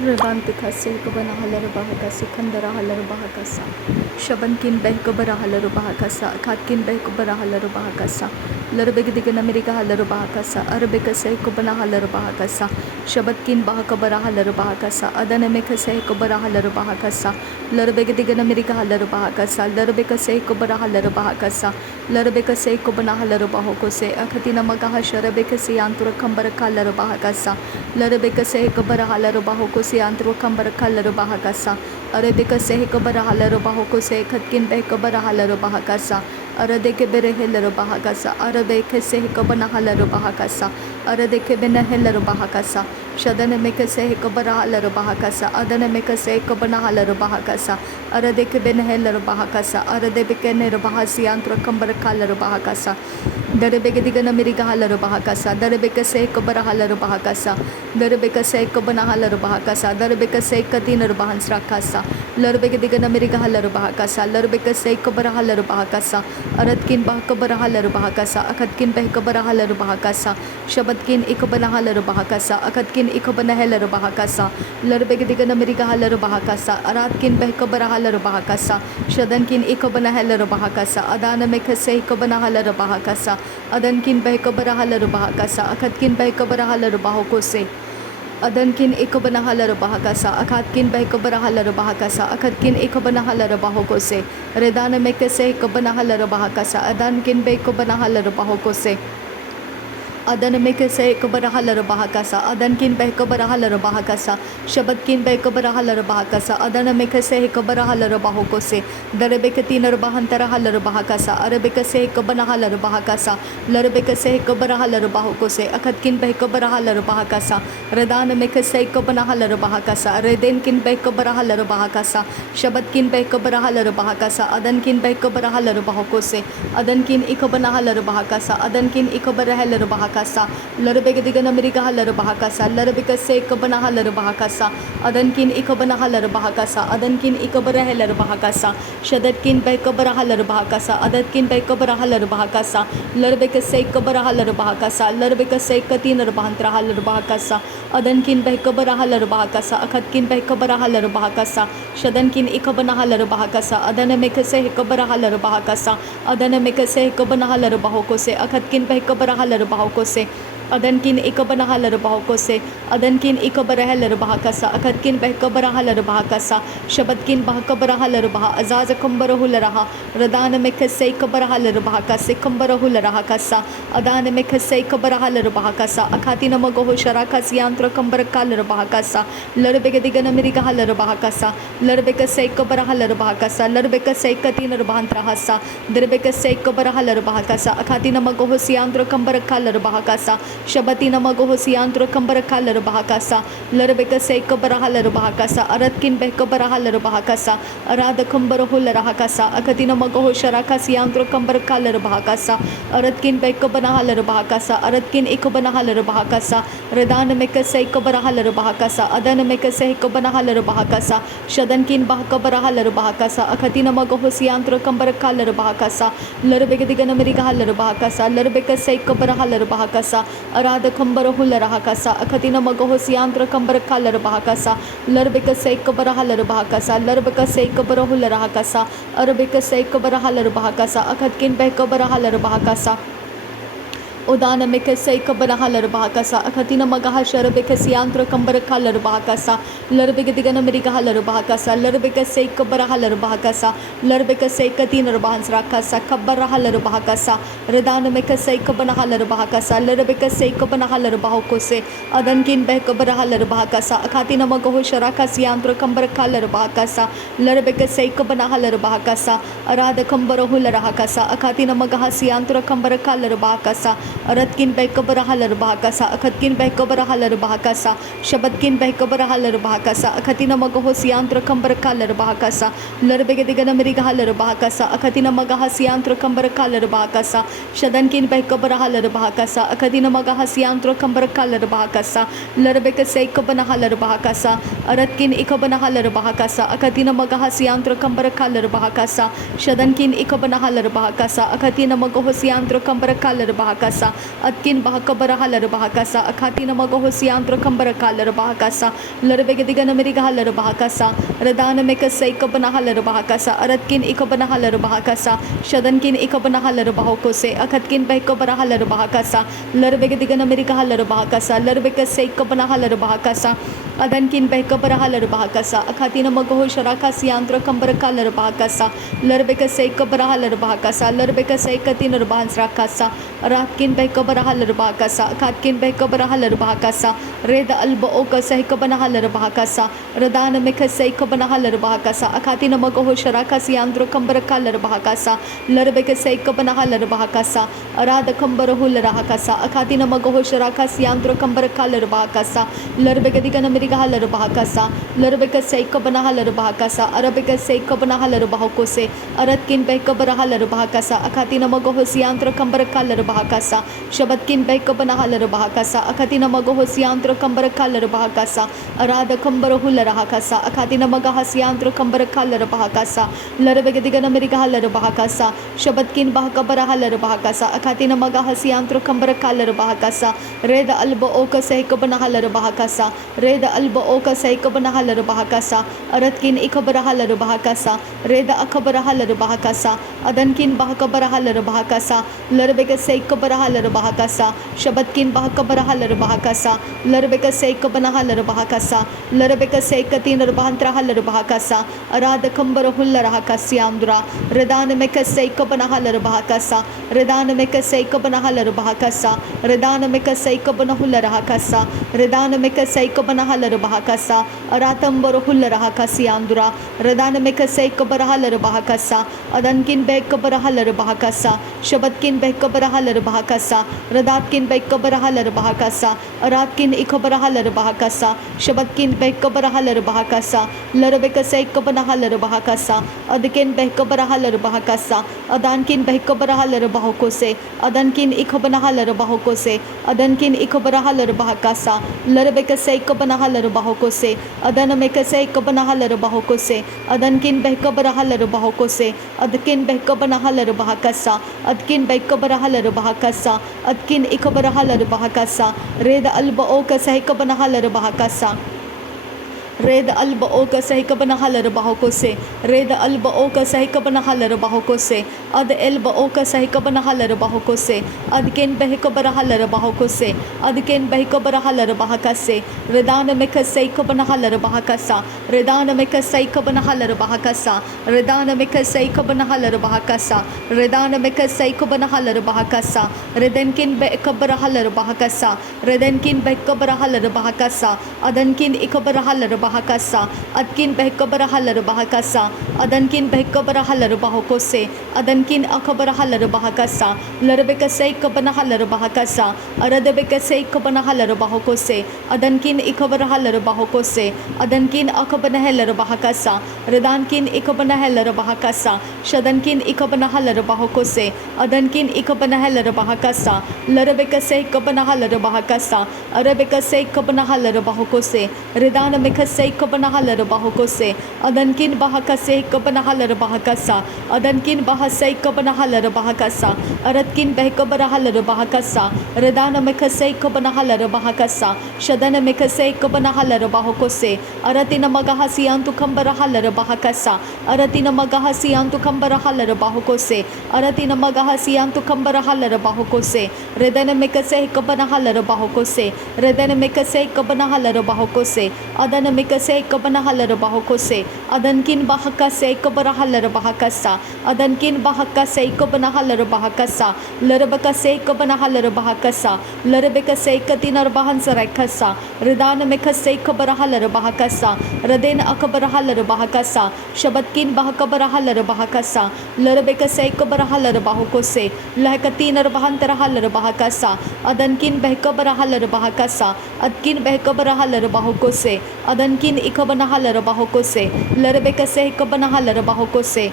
Rebantikasi kabanahalar bahakasi kandarahalar bahakasa Shabankin behkabarahalar bahakasa Katkin behkabarahalar bahakasa Larbegdigan Amerika halar bahakasa Arbekase kubanahalar bahakasa Shabatkin bahakabarahalar bahakasa Adanemekase kubarahalar bahakasa Larbegdigan Amerika halar bahakasa Larbekase kubarahalar bahakasa Larbekase kubanahalar bahokose Akatina magahasharabekase yantura kambarakalar bahakasa Larbekase kubarahalar bahokose antro kambar kalar bahakasa Arabika se kabara halar bahokose khatkin be kabara halar bahakasa Aradeke bere helar bahakasa Arabeke se kabana halar bahakasa Aradeke bena helar bahakasa Shadana meke se kabara halar bahakasa Adana meke se kabana halar bahakasa Aradeke bena helar bahakasa Aradebeke ner bahasi antro kambar kalar bahakasa Darebeke digana miriga halar bahakasa Darebeke se kabara halar bahakasa Darebeke se kabana halar bahakasa Darebeke se katinar bahans rakasa Larbeke digana miriga halar bahakasa Larbeke se kabara halar bahakasa Aratkin bahkabara halar bahakasa Akatkin behkabara halar bahakasa Shabatkin ikabana halar bahakasa Akatkin ikabana halar bahakasa Larbeke digana miriga halar bahakasa Aratkin behkabara halar bahakasa Shadankin ikabana halar bahakasa Adana mekase ikabana halar bahakasa Adankin behkabara halar bahakasa Akatkin behkabara halar bahokose Adankin ikabana halar bahakasa Akatkin behkabara halar bahakasa Akatkin ikabana halar bahokose Redana mekase ikabana halar bahakasa Adankin behkabana halar bahokose Adan mekase kabara halar bahakasa Adankin behkabara halar bahakasa Shabatkin behkabara halar bahakasa Adan mekase kabara halar bahokose Darebekatinar bahantara halar bahakasa Arabekase kabana halar bahakasa Larbekase kabara halar bahokose Akatkin behkabara halar bahakasa Redana mekase kabana halar bahakasa Redenkin behkabara halar bahakasa Shabatkin behkabara halar bahakasa Adankin behkabara halar bahokose Adankin ikabana halar bahakasa Adankin ikabara halar bahakasa Larbeke digana miriga halar bahakasa Larbeke se kabana halar bahakasa Adankin ikabana halar bahakasa Adankin ikabara halar bahakasa Shadatkin behkabara halar bahakasa Adatkin behkabara halar bahakasa Larbeke se kabara halar bahakasa Larbeke se katinar bahantra halar bahakasa Adankin behkabara halar bahakasa Akatkin behkabara halar bahakasa Shadankin ikabana halar bahakasa Adana mekase kabara halar bahakasa Adana mekase kabana halar bahokose Akatkin behkabara halar bahokose Adankin ikabana halar bahokose Adankin ikabara halar bahakasa Akatkin behkabara halar bahakasa Shabatkin bahkabara halar bah Azaz kambara hularaha Radana mekase kabara halar bahakasa kambara hularaha kasa Adana mekase kabara halar bahakasa Akatina magoho sharakas yantra kambara kalar bahakasa Larbeke digana miriga halar bahakasa Larbeke se kabara halar bahakasa Larbeke se katinar bahantra hasa Derbeke se kabara halar bahakasa Akatina magoho siyantra kambara kalar bahakasa Shabatina magohosi antro kambara kalar bahakasa Larbeka se kabara halar bahakasa Aratkin behkabara halar bahakasa Arada kambara hular hakasa Akatina magoho sharakasi antro kambara kalar bahakasa Aratkin behkabana halar bahakasa Aratkin ikabana halar bahakasa Redana mekase kabara halar bahakasa Adana mekase kabana halar bahakasa Shadankin bahkabara halar bahakasa Akatina magohosi antro kambara kalar bahakasa Larbeka digana miriga halar bahakasa Larbeka se kabara halar bahakasa Arada kambara hular hakasa Akatina magohosi antro kambara kalar bahakasa Larbeka se kabara halar bahakasa Larbeka se kabara hular hakasa Arabeka se kabara halar bahakasa Akatkin behkabara halar bahakasa Udana mekase kabara halar bahakasa Akatina magaha sharabeka siyantra kambara kalar bahakasa Larbeke digana miriga halar bahakasa Larbeka se kabara halar bahakasa Larbeka se katinar bahans rakasa kabara halar bahakasa Redana mekase kabana halar bahakasa Larbeka se kabana halar bahokose Adankin behkabara halar bahakasa Akatina magaho sharaka siyantra kambara kalar bahakasa Larbeka se kabana halar bahakasa Arada kambara hular hakasa Akatina magaha siyantra kambara kalar bahakasa Aratkin behkabara halar bahakasa Akatkin behkabara halar bahakasa Shabatkin behkabara halar bahakasa Akatina magaho siyantra kambara kalar bahakasa Larbeke digana miriga halar bahakasa Akatina magaha siyantra kambara kalar bahakasa Shadankin behkabara halar bahakasa Akatina magaha siyantra kambara kalar bahakasa Larbeke se kabana halar bahakasa Aratkin ikabana halar bahakasa Akatina magaha siyantra kambara kalar bahakasa Shadankin ikabana halar bahakasa Akatina magaho siyantra kambara kalar bahakasa bahakasa atkin bahakabara halar bahakasa akatina magahosiantro kambara kalar bahakasa larbegedigan amerika halar bahakasa radana mekasai kabana halar bahakasa aratkin ikabana halar bahakasa shadankin ikabana halar bahokose akatkin bahakabara halar bahakasa larbegedigan amerika halar bahakasa larbekasai kabana halar bahakasa adankin bahakabara halar bahakasa akatina magahosharakas yantro kambara kalar bahakasa larbekasai kabara halar bahakasa larbekasai katina bahansrakasa ratkin bahakabara halar bahakasa akatkin bahakabara halar bahakasa reda alba oka sahikabana halar bahakasa radana mekasai kabana halar bahakasa akatina magahosharakas yantro kambara kalar bahakasa larbekasai kabana halar bahakasa arada kambara hular bahakasa akatina magahosharakas yantro kambara kalar bahakasa larbegadigan amerika halar bahakasa larbekasai kabana halar bahakasa arabekasai kabana halar bahakose aratkin bahakabara halar bahakasa akatina magahosiantro kambara kalar bahakasa shabatkin bahakabana halar bahakasa akatina magahosiantro kambara kalar bahakasa arada kambara hular bahakasa akatina magahosiantro kambara kalar bahakasa larbegadigan amerika halar bahakasa shabatkin bahakabara halar bahakasa akatina magahosiantro kambara kalar bahakasa reda alba oka sahikabana halar bahakasa reda alba oka sahikabana halar bahakasa aratkin ikabara halar bahakasa reda akabara halar bahakasa adankin bahakabara halar bahakasa larbeka saikabara halar bahakasa shabatkin bahakabara halar bahakasa larbeka saikabana halar bahakasa larbeka saikatin bahantra halar bahakasa arada kambara hullar hakasyandra redana meka saikabana halar bahakasa redana meka saikabana halar bahakasa redana meka saikabana hullar hakasa redana meka saikabana halar bahakasa aratambara hullar hakasyandra redana meka saikabara halar bahakasa adankin bekabara halar bahakasa shabatkin bekabara halar bahakasa radatkin bekabara halar bahakasa aratkin ikabara halar bahakasa shabatkin bekabara halar bahakasa larbeka saikabana halar bahakasa adkin bekabara halar bahakasa adankin bekabara halar bahokose adankin ikabana halar bahokose adankin ikabara halar bahakasa larbeka saikabana halar bahokose adanameka saikabana halar bahokose adankin bekabara halar bahokose adkin bekabana halar bahakasa adkin bekabara halar bahakasa adkin ikabara halar bahakasa reda alba oka sahikabana halar bahakasa reda alba oka sahikabana halar bahokose reda alba oka sahikabana halar bahokose ad elba oka sahikabana halar bahokose adken behikabara halar bahokose adken behikabara halar bahakase redana meka saikabana halar bahakasa redana meka saikabana halar bahakasa redana meka saikabana halar bahakasa redana meka saikabana halar bahakasa redenkin bekabara halar bahakasa redenkin bekabara halar bahakasa adankin ikabara halar bahakasa adkin behkabara halar bahakasa adankin behkabara halar bahokose adankin akabara halar bahakasa larbeka saikabana halar bahakasa aradebeka saikabana halar bahokose adankin ikabara halar bahokose adankin akabana halar bahakasa redankin ikabana halar bahakasa shadankin ikabana halar bahokose adankin ikabana halar bahakasa larbeka saikabana halar bahakasa arabeka saikabana halar bahokose redana meka saikabana halar bahokose adankin bahakase kabana halar bahakasa adankin bahasai kabana halar bahakasa aratkin behkabara halar bahakasa redana mekasai kabana halar bahakasa shadana mekasai kabana halar bahokose aratina magahasiantu kambara halar bahakasa aratina magahasiantu kambara halar bahokose aratina magahasiantu kambara halar bahokose redana mekasai kabana halar bahokose redana mekasai kabana halar bahokose adana mekasai kabana halar bahokose adankin bahakasai kabara halar bahakasa adankin bahakasai kabana halar bahakasa larbakasai kabana halar bahakasa larbekasai katinar bahan sarakasa redana mekasai kabara halar bahakasa radena akabara halar bahakasa shabatkin bahakabara halar bahakasa larbekasai kabara halar bahokose lahkatinar bahan tara halar bahakasa adankin behkabara halar bahakasa adkin behkabara halar bahokose adankin ikabana halar bahokose larbekasai kabana halar bahokose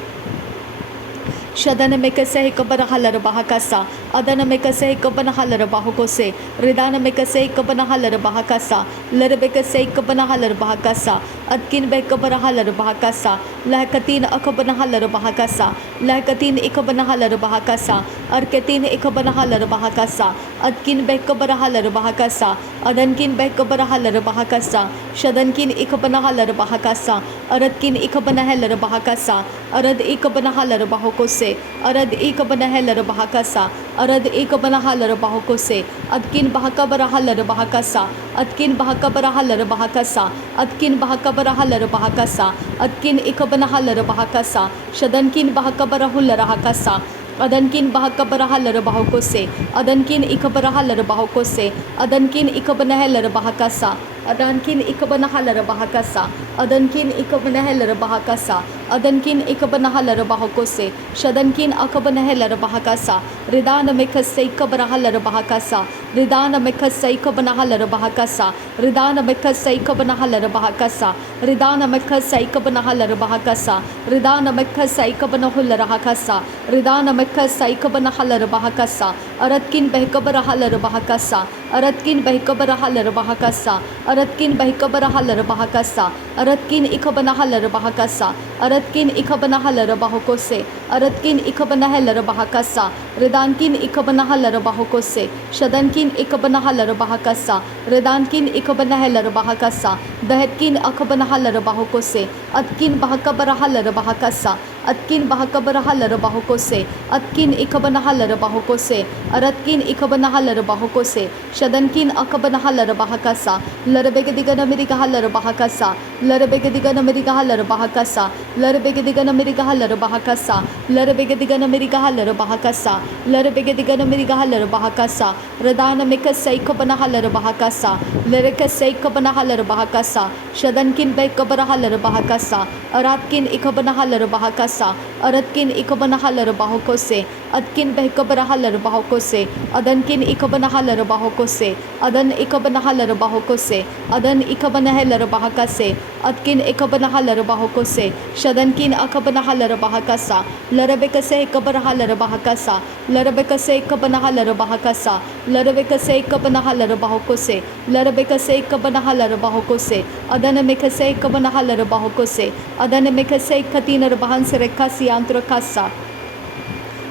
shadana mekasai kabana halar bahakasa adana mekasai kabana halar bahokose redana mekasai kabana halar bahakasa larbekasai kabana halar bahakasa adkin behkabara halar bahakasa lahkatin akabana halar bahakasa lahkatin ikabana halar bahakasa Arketin ikabanahalar bahakasa. Adkin bekabarahalar bahakasa. Adankin bekabarahalar bahakasa. Shadankin ikabanahalar bahakasa. Aradkin ikabanahalar bahakasa. Arad ikabanahalar bahokose. Arad ikabanahalar bahakasa. Arad ikabanahalar bahokose. Adkin bahakabarahalar bahakasa. Adkin bahakabarahalar bahakasa. Adkin bahakabarahalar bahakasa. Adkin ikabanahalar bahakasa. Shadankin bahakabarahular bahakasa. Adankin bahakabarahalar bahokose. Adankin ikabarahalar bahokose. Adankin ikabanahalar bahakasa. Adankin ikabanahalar bahakasa. Adankin ikabanahalar bahakasa. Adankin ikabanahalar bahokose. Shadankin akabanahalar bahakasa. Ridana mekase ikabarahalar bahakasa. Ridana mekase ikabanahalar bahakasa. Ridana mekase ikabanahalar bahakasa. Ridana mekase ikabanahalar bahakasa. Ridana mekase ikabanahular bahakasa. Ridana mekase ikabanahalar bahakasa. Aradkin behkabarahalar bahakasa. Aradkin behkabarahalar bahakasa. Aradkin behkabarahalar bahakasa. Aradkin ikabanahalar bahakasa. Aradkin ikabanahalar bahokose. Aradkin ikabanahalar bahakasa. Ridankin ikabanahalar bahokose. Shadankin ikabanahalar bahakasa. Ridankin ikabanahalar bahakasa. Dahetkin akabanahalar bahokose. Adkin bahakabarahalar bahakasa. Adkin bahakabarahalar bahokose. Adkin ikabanahalar bahokose. Aradkin ikabanahalar bahokose. Shadankin akabanahalar bahakasa. Larabegadigan amerikahalar bahakasa. Larabegadigan amerikahalar bahakasa. Larabegadigan amerikahalar bahakasa. Larabegadigan amerikahalar bahakasa. Larabegadigan amerikahalar bahakasa. Radana mekase ikabanahalar bahakasa. Larekase ikabanahalar bahakasa. Shadankin bekabarahalar bahakasa. Aradkin ikabanahalar bahakasa. Aradkin ikabanahalar bahokose. Adkin bekabarahalar bahokose. Adankin ikabanahalar bahokose. Adan ikabanahalar bahokose. Adan ikabanahalar bahakase. Adkin ikabanahalar bahokose. Shadankin akabanahalar bahakasa. Larabekase ikabarahalar bahakasa. Larabekase ikabanahalar bahakasa. Larabekase ikabanahalar bahokose. Larabekase ikabanahalar bahokose. Adana mekase ikabanahalar bahokose. Adana mekase katinar bahansere kasi antrakasa.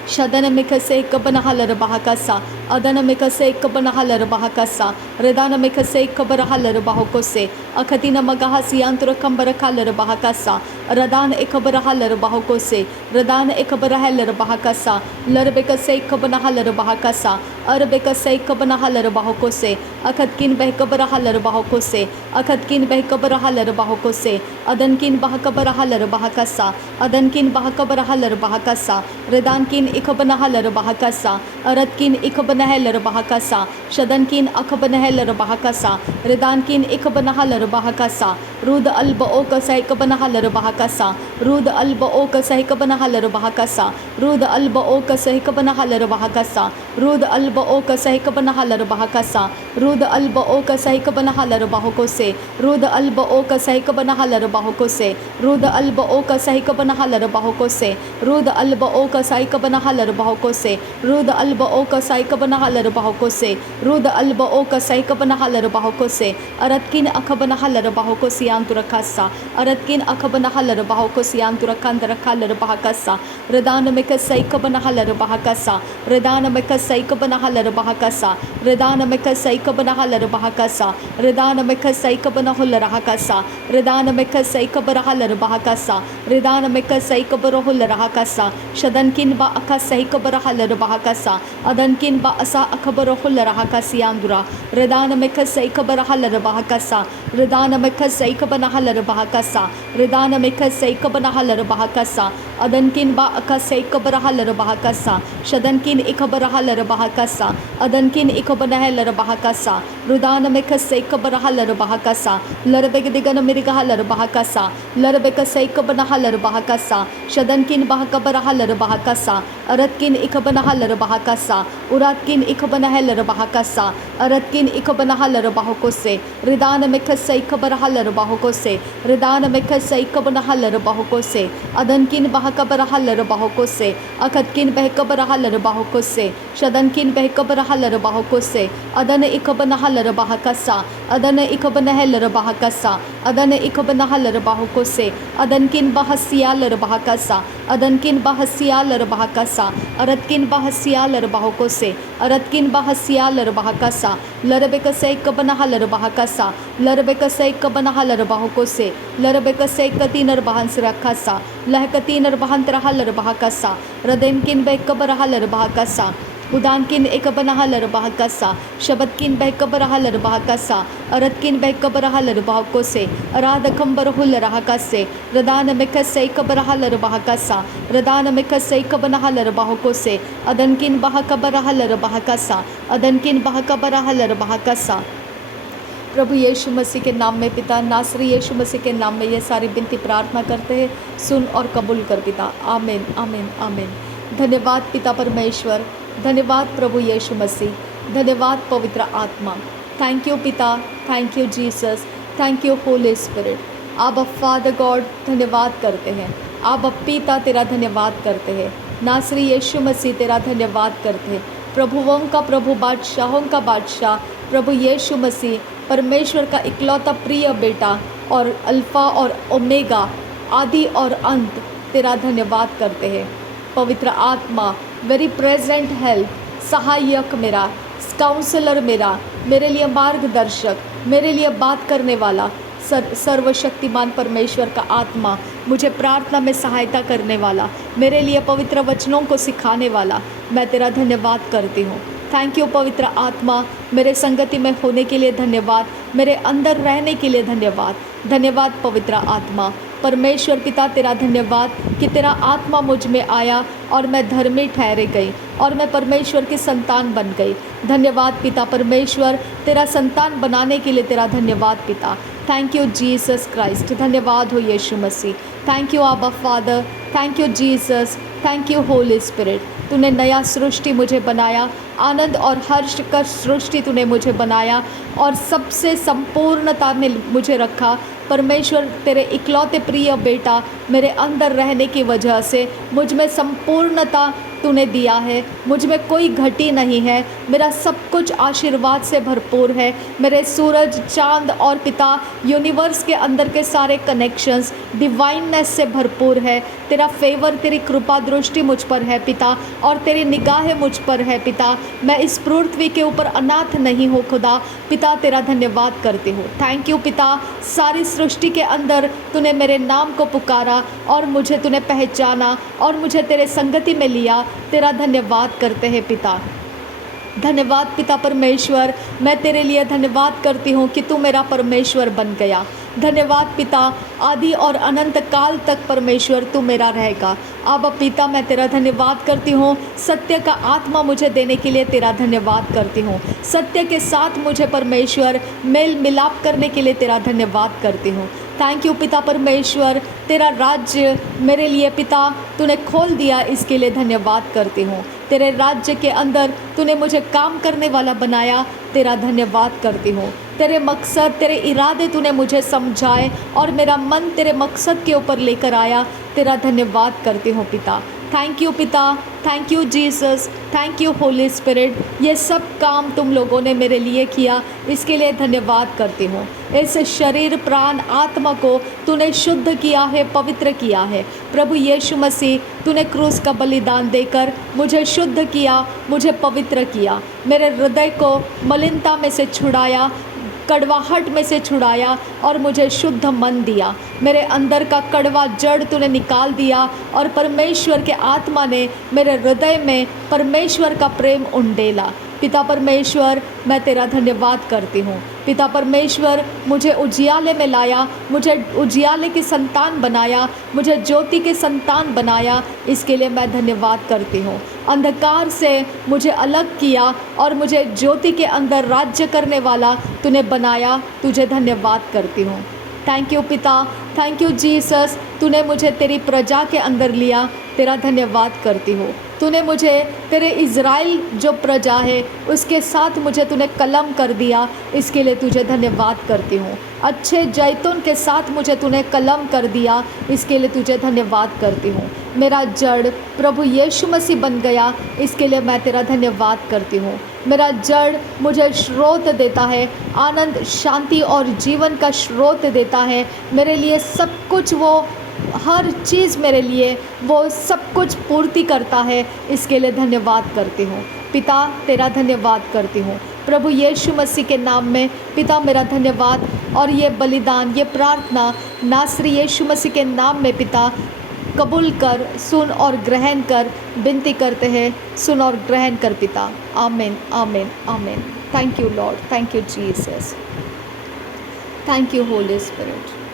Shadana mekase ikabanahalar bahakasa. Adana mekase ikabanahalar bahakasa. Redana mekase ikabarahalar bahokose. Akatina magahasi antrakambarahalar bahakasa. Radana ikabarahalar bahokose. Radana ikabarahalar bahakasa. Larbekase ikabanahalar bahakasa. Arbekase ikabanahalar bahokose. Akatkin behkabarahalar bahokose. Akatkin behkabarahalar bahokose. Adankin bahakabarahalar bahakasa. Adankin bahakabarahalar bahakasa. Redankin ikabanahalar bahakasa. Aradkin ikabanahalar bahakasa. Shadankin akabanahalar bahakasa. Redankin ikabanahalar bahakasa. Rud alba oka saikabanahalar bahakasa. Rud alba oka saikabanahalar bahakasa. Rud alba oka saikabanahalar bahakasa. Rud alba oka saikabanahalar bahakasa. Rud alba oka saikabanahalar bahokose. Rud alba oka saikabanahalar bahokose. Rud alba oka saikabanahalar bahokose. Rud alba oka saikabanahalar bahokose. Rud alba oka saikabanahalar bahokose. Rud alba oka saikabanahalar bahokose. Aradkin akabanahalar bahokose anturakasa. Aradkin akabanahalar bahokose anturakandarahalar bahakasa. Redana mekase ikabanahalar bahakasa. Redana mekase ikabanahalar bahakasa. Redana mekase ikabanahalar bahakasa. Redana mekase ikabanahular bahakasa. Redana mekase ikabarahalar bahakasa. Redana mekase ikabarahular bahakasa. Shadankin ba akase ikabarahalar bahakasa. Adankin ba asa akabarahular bahakasi andura. Redana mekase ikabarahalar bahakasa. Redana mekase ikabanahalar bahakasa. Redana mekase ikabanahalar bahakasa. Adankin ba akase ikabarahalar bahakasa. Shadankin ikabarahalar bahakasa. Adankin ikabanahalar bahakasa. Rudana mekase ikabarahalar bahakasa. Larbegadigan amerikahalar bahakasa. Larbekase ikabanahalar bahakasa. Shadankin bahakabarahalar bahakasa. Aradkin ikabanahalar bahakasa. Uradkin ikabanahalar bahakasa. Aradkin ikabanahalar bahokose. Ridana mekase ikabarahalar bahokose. Ridana mekase ikabanahalar bahokose. Adankin bahakabarahalar bahokose. Akatkin behkabarahalar bahokose. Shadankin behkabarahalar bahokose. Adana ikabanahalar bahakasa. Adana ikabanahalar bahakasa. Adana ikabanahalar bahokose. Adankin bahasiyalar bahakasa. अदनकिन बहसिया लरबाहकसा अरतकिन बहसिया लरबाहकोसे अरतकिन बहसिया लरबाहकसा लरबेकसे कबनहा लरबाहकसा लरबेकसे कबनहा लरबाहकोसे लरबेकसे कती नरबाहन सिरखसा लहकती नरबाहन तरहा लरबाहकसा रदेनकिन बेकबरहा लरबाहकसा उदानकिन एकबनहा लरबाहकसा शबतकिन बेकबरहा लरबाहकसा अरतकिन बेकबरहा लरबाहकोसे अरादकंबरहुल लरहकसे रदान मेकसे कबरहा लरबाहकसा रदान मेकसे कबनहा लरबाहकोसे अदनकिन बहकबरहा लरबाहकसा अदनकिन बहकबरहा लरबाहकसा। प्रभु यीशु मसीह के नाम में पिता, नासरी यीशु मसीह के नाम में ये सारी विनती प्रार्थना करते हैं, सुन और कबूल कर पिता। आमीन आमीन आमीन। धन्यवाद पिता परमेश्वर, धन्यवाद प्रभु यीशु मसीह, धन्यवाद पवित्र आत्मा। थैंक यू पिता, thank you Jesus, thank you Holi spirit. आप फादर गॉड धन्यवाद करते हैं, आप पिता तेरा धन्यवाद करते हैं, नासरी यीशु मसीह तेरा धन्यवाद करते हैं। प्रभुओं का प्रभु, बादशाहों का बादशाह, प्रभु यीशु मसीह परमेश्वर का इकलौता प्रिय बेटा और अल्फ़ा और ओमेगा, आदि और अंत, तेरा धन्यवाद करते हैं। पवित्र आत्मा, वेरी प्रेजेंट हेल्प, सहायक मेरा, काउंसलर मेरा, मेरे लिए मार्गदर्शक, मेरे लिए बात करने वाला, सर्वशक्तिमान परमेश्वर का आत्मा, मुझे प्रार्थना में सहायता करने वाला, मेरे लिए पवित्र वचनों को सिखाने वाला, मैं तेरा धन्यवाद करती हूँ। थैंक यू पवित्र आत्मा, मेरे संगति में होने के लिए धन्यवाद, मेरे अंदर रहने के लिए धन्यवाद। धन्यवाद पवित्र आत्मा। परमेश्वर पिता तेरा धन्यवाद कि तेरा आत्मा मुझ में आया और मैं धर्मी ठहरे गई और मैं परमेश्वर की संतान बन गई। धन्यवाद पिता परमेश्वर, तेरा संतान बनाने के लिए तेरा धन्यवाद पिता। थैंक यू जीसस क्राइस्ट, धन्यवाद हो यीशु मसीह। थैंक यू आबा father, thank you Jesus, thank you Holi spirit. तूने नया सृष्टि मुझे बनाया, आनंद और हर्ष का सृष्टि तूने मुझे बनाया और सबसे संपूर्णता में मुझे रखा। परमेश्वर तेरे इकलौते प्रिय बेटा मेरे अंदर रहने की वजह से मुझ में संपूर्णता तूने दिया है, मुझ में कोई घटी नहीं है, मेरा सब कुछ आशीर्वाद से भरपूर है। मेरे सूरज, चांद और पिता यूनिवर्स के अंदर के सारे कनेक्शंस डिवाइननेस से भरपूर है। तेरा फेवर, तेरी कृपा दृष्टि मुझ पर है पिता और तेरी निगाहें मुझ पर है पिता। मैं इस पृथ्वी के ऊपर अनाथ नहीं हूँ खुदा। पिता तेरा धन्यवाद करती हूँ। थैंक यू पिता, सारी सृष्टि के अंदर तूने मेरे नाम को पुकारा और मुझे तूने पहचाना और मुझे तेरे संगति में लिया। तेरा धन्यवाद करते हैं पिता। धन्यवाद पिता परमेश्वर, मैं तेरे लिए धन्यवाद करती हूँ कि तू मेरा परमेश्वर बन गया। धन्यवाद पिता, आदि और अनंत काल तक परमेश्वर तू मेरा रहेगा। अब पिता मैं तेरा धन्यवाद करती हूँ, सत्य का आत्मा मुझे देने के लिए तेरा धन्यवाद करती हूँ। सत्य के साथ मुझे परमेश्वर मेल मिलाप करने के लिए तेरा धन्यवाद करती हूँ। थैंक यू पिता परमेश्वर, तेरा राज्य मेरे लिए पिता तूने खोल दिया, इसके लिए धन्यवाद करती हूँ। तेरे राज्य के अंदर तूने मुझे काम करने वाला बनाया, तेरा धन्यवाद करती हूँ। तेरे मकसद, तेरे इरादे तूने मुझे समझाए और मेरा मन तेरे मकसद के ऊपर लेकर आया, तेरा धन्यवाद करती हूँ पिता। थैंक यू पिता, thank you Jesus, thank you Holi spirit. ये सब काम तुम लोगों ने मेरे लिए किया, इसके लिए धन्यवाद करती हूँ। इस शरीर, प्राण, आत्मा को तूने शुद्ध किया है, पवित्र किया है। प्रभु यीशु मसीह, तूने क्रूस का बलिदान देकर मुझे शुद्ध किया, मुझे पवित्र किया, मेरे हृदय को मलिनता में से छुड़ाया, कड़वाहट में से छुड़ाया और मुझे शुद्ध मन दिया। मेरे अंदर का कड़वा जड़ तूने निकाल दिया और परमेश्वर के आत्मा ने मेरे हृदय में परमेश्वर का प्रेम उंडेला। पिता परमेश्वर, मैं तेरा धन्यवाद करती हूँ। पिता परमेश्वर, मुझे उजियाले में लाया, मुझे उजियाले की संतान बनाया, मुझे ज्योति के संतान बनाया, इसके लिए मैं धन्यवाद करती हूँ। अंधकार से मुझे अलग किया और मुझे ज्योति के अंदर राज्य करने वाला तूने बनाया, तुझे धन्यवाद करती हूँ। थैंक यू पिता, थैंक यू जीसस, तूने मुझे तेरी प्रजा के अंदर लिया, तेरा धन्यवाद करती हूँ। तूने मुझे तेरे इज़राइल जो प्रजा है उसके साथ मुझे तूने कलम कर दिया, इसके लिए तुझे धन्यवाद करती हूँ। अच्छे जैतून के साथ मुझे तूने कलम कर दिया, इसके लिए तुझे धन्यवाद करती हूँ। मेरा जड़ प्रभु यीशु मसीह बन गया, इसके लिए मैं तेरा धन्यवाद करती हूँ। मेरा जड़ मुझे स्रोत देता है, आनंद, शांति और जीवन का स्रोत देता है। मेरे लिए सब कुछ वो हर चीज़ मेरे लिए वो सब कुछ पूर्ति करता है। इसके लिए धन्यवाद करती हूँ पिता, तेरा धन्यवाद करती हूँ प्रभु यीशु मसीह के नाम में। पिता मेरा धन्यवाद, और ये बलिदान, ये प्रार्थना नासरी यीशु मसीह के नाम में पिता कबूल कर, सुन और ग्रहण कर। विनती करते हैं, सुन और ग्रहण कर पिता। आमीन, आमीन, आमीन। Thank you Lord, thank you Jesus, thank you Holi spirit.